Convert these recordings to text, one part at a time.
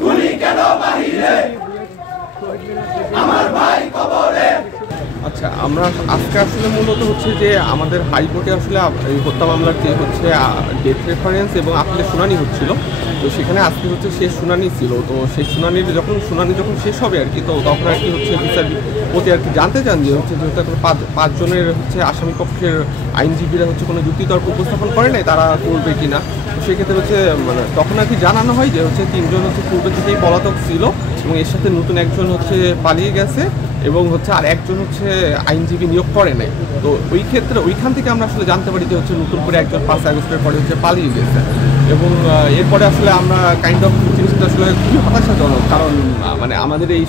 গুলি কেন বাহিরে আমার ভাই কবরে। আচ্ছা, আমরা আজকে আসলে মূলত হচ্ছে যে আমাদের হাইকোর্টে আসলে এই হত্যা মামলার যে হচ্ছে ডেথ রেফারেন্স এবং আপিলের শুনানি হচ্ছিল। তো সেখানে আজকে হচ্ছে শেষ শুনানি ছিল। তো সেই শুনানির শুনানি যখন শেষ হবে আর কি, তো তখন আর কি হচ্ছে বিচারপতি আর কি জানতে চান যে হচ্ছে যেহেতু পাঁচজনের হচ্ছে আসামি পক্ষের আইনজীবীরা হচ্ছে কোনো যুক্তিতর্ক উপস্থাপন করে নাই, তারা করবে কিনা। তো সেক্ষেত্রে হচ্ছে মানে তখন আর কি জানানো হয় যে হচ্ছে তিনজন হচ্ছে পূর্বে থেকেই পলাতক ছিল এবং এর সাথে নতুন একজন হচ্ছে পালিয়ে গেছে এবং হচ্ছে আর একজন হচ্ছে আইনজীবী নিয়োগ করে নাই। তো ওই ক্ষেত্রে ওইখান থেকে আমরা আসলে জানতে পারি যে হচ্ছে নতুন করে একজন 5 আগস্টের পরে হচ্ছে পালিয়ে গেছে এবং এরপরে আসলে আমরা কাইন্ড অফ জিনিসটা আসলে খুবই হতাশাজনক। কারণ মানে আমাদের এই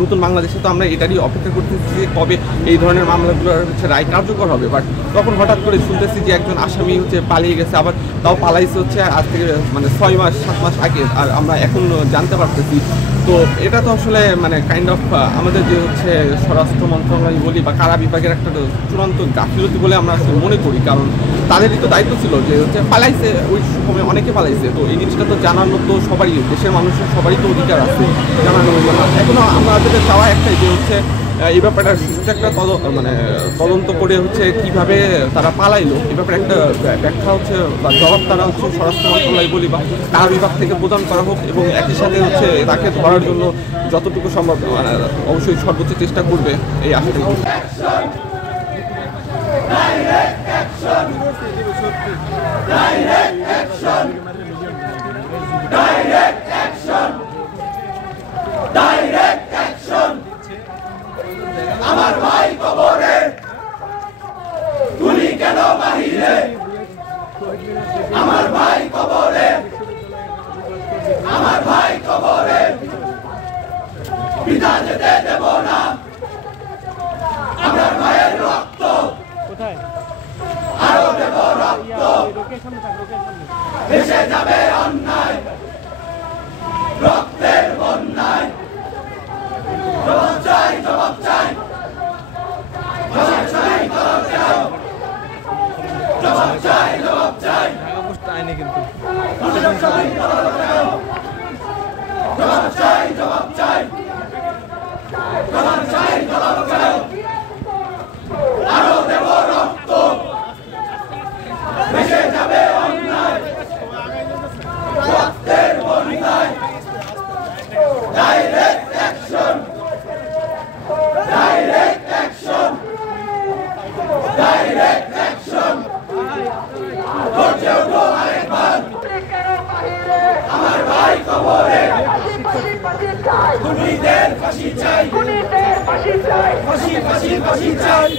নতুন বাংলাদেশে তো আমরা এটারই অপেক্ষা করতেছি যে কবে এই ধরনের মামলাগুলোর হচ্ছে রায় কার্যকর হবে। বাট তখন হঠাৎ করে শুনতেছি যে একজন আসামি হচ্ছে পালিয়ে গেছে, আবার তাও পালাইছে হচ্ছে আজ থেকে মানে 6 মাস 7 মাস আগে, আর আমরা এখন জানতে পারতেছি। তো এটা তো আসলে মানে কাইন্ড অফ আমাদের যে হচ্ছে স্বরাষ্ট্র মন্ত্রণালয় বলি বা কারা বিভাগের একটা চূড়ান্ত গাফিলতি বলে আমরা আসলে মনে করি। কারণ তাদেরই তো দায়িত্ব ছিল যে হচ্ছে পালাইছে, ওই সময় অনেকে পালাইছে। তো এই জিনিসটা তো জানানোর তো সবারই, দেশের মানুষের সবারই তো অধিকার আছে জানানোর জন্য। এখনও আমাদের চাওয়া একটাই যে হচ্ছে এই ব্যাপারটা সুষ্ঠু একটা তদন্ত করে হচ্ছে কিভাবে তারা পালাইলো এই ব্যাপারে একটা ব্যাখ্যা হচ্ছে বা জবাব তারা হচ্ছে স্বরাষ্ট্র মন্ত্রণালয় বলি বা কারা বিভাগ থেকে প্রদান করা হোক এবং একই সাথে হচ্ছে তাকে ধরার জন্য যতটুকু সম্ভব অবশ্যই সর্বোচ্চ চেষ্টা করবে এই আশাটাই। আমার ভাই কবরে গুলি কেন বাহিরে আমার ভাই কবরে আমার ভাই কবরে পিতা যেতে দেব না আমার ভাইয়ের রক্ত আরো দেব রক্ত ভেসে যাবে অন্যায় রক্তের বন্যায় জবাব চাই জবাব চাই জবাব চাই জবাব চাই জবাব চাই জবাব চাই জবাব চাই জবাব চাই জবাব চাই জবাব চাই জবাব চাই আরো দেব রক্ত ভেসে যাবে অন্যায় রক্তের বন্যায় direct action direct action direct action ধৈর্য ওঠো আরেকবার আমার ভাই কবরে খুনিদের ফাঁসি চাই ফাঁসি ফাঁসি ফাঁসি চাই